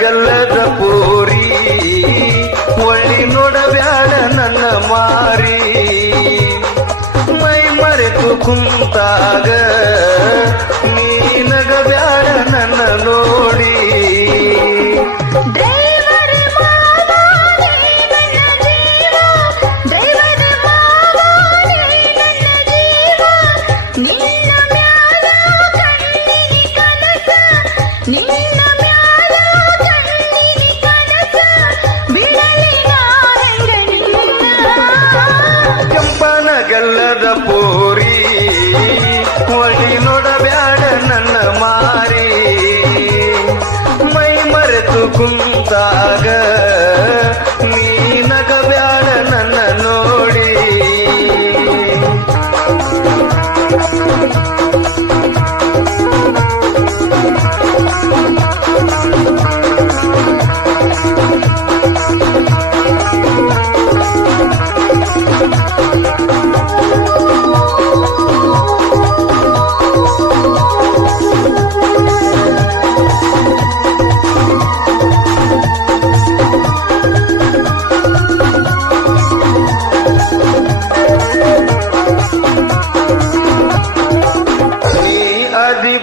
ಗಲ್ಲದ ಪೋರಿ ಒಳ್ಳಿ ನೋಡಬ್ಯಾಡ ನನ್ನ ಮಾರಿ ಮೈ ಮರೆತು ಕುಂತಾಗ ನೀ ನಗಬ್ಯಾಡ ನನ್ನ ನೋಡಿ ಗಲ್ಲದ ಪೋರಿ ಒಳ್ಳಿ ನೋಡಬ್ಯಾಡ ನನ್ನ ಮಾರಿ ಮೈ ಮರೆತು ಕುಂತಾಗ ನೀ ನಗಬ್ಯಾಡ ನನ್ನ ನೋಡಿ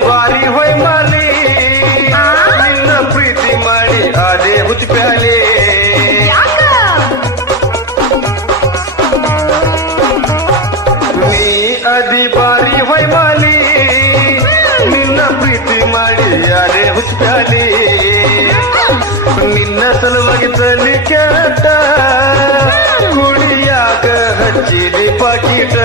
ಬಾರಿ ಹೊಯ್ ಮಾಲಿ ನಿನ್ನ ಪ್ರೀತಿ ಮಾಡಿ ಅದೇ ಹುತ್ತಿ ಪ್ಯಾಲೆ ನೀ ಅದಿ ಬಾರಿ ಹೊಯ್ ಮಾಲಿ ನಿನ್ನ ಪ್ರೀತಿ ಮಾಡಿ ಅದೇ ಹುತ್ತಿ ಪ್ಯಾಲೆ ನಿನ್ನ ಸಲುವಾಗಿ ತಲೆ ಕೆಟ್ಟ ಕುಡಿಯಾಕ ಹಚ್ಚಿಲಿ ಪಾಕಿಟ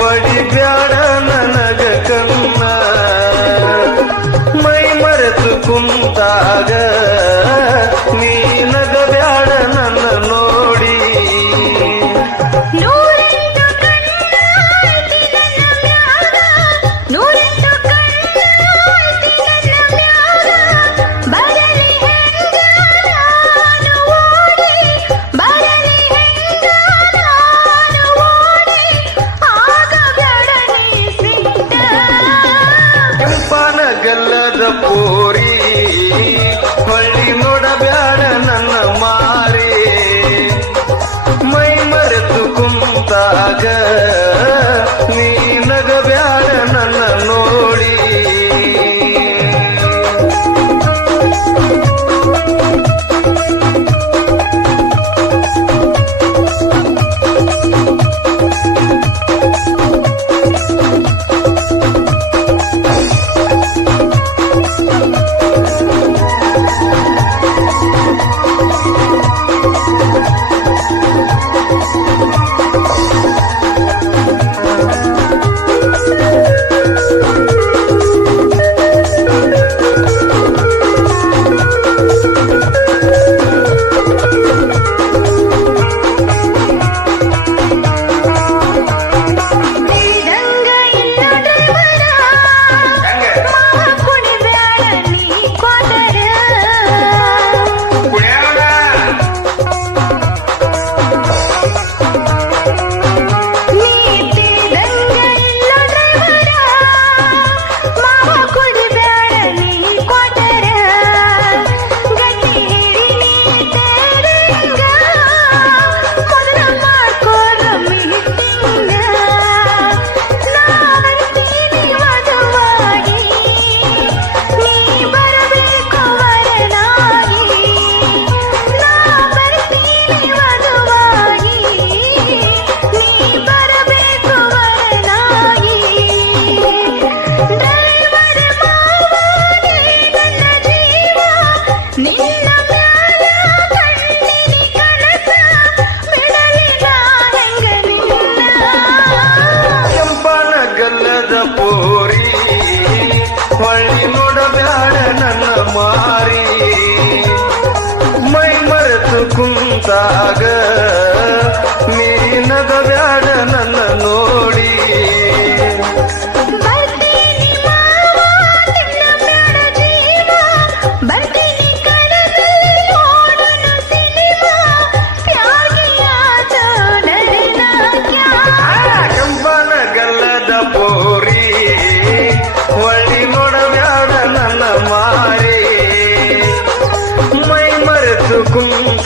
ಒಡಿಬ್ಯಾಡ ನನಗ ಕನ್ನ ಮೈ ಮರೆತು ಕುಂತಾಗ ನೀ ನಗಬ್ಯಾಡ ನನ್ನ ನೋಡಿ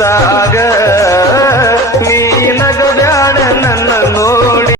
ಮನಸಾಗ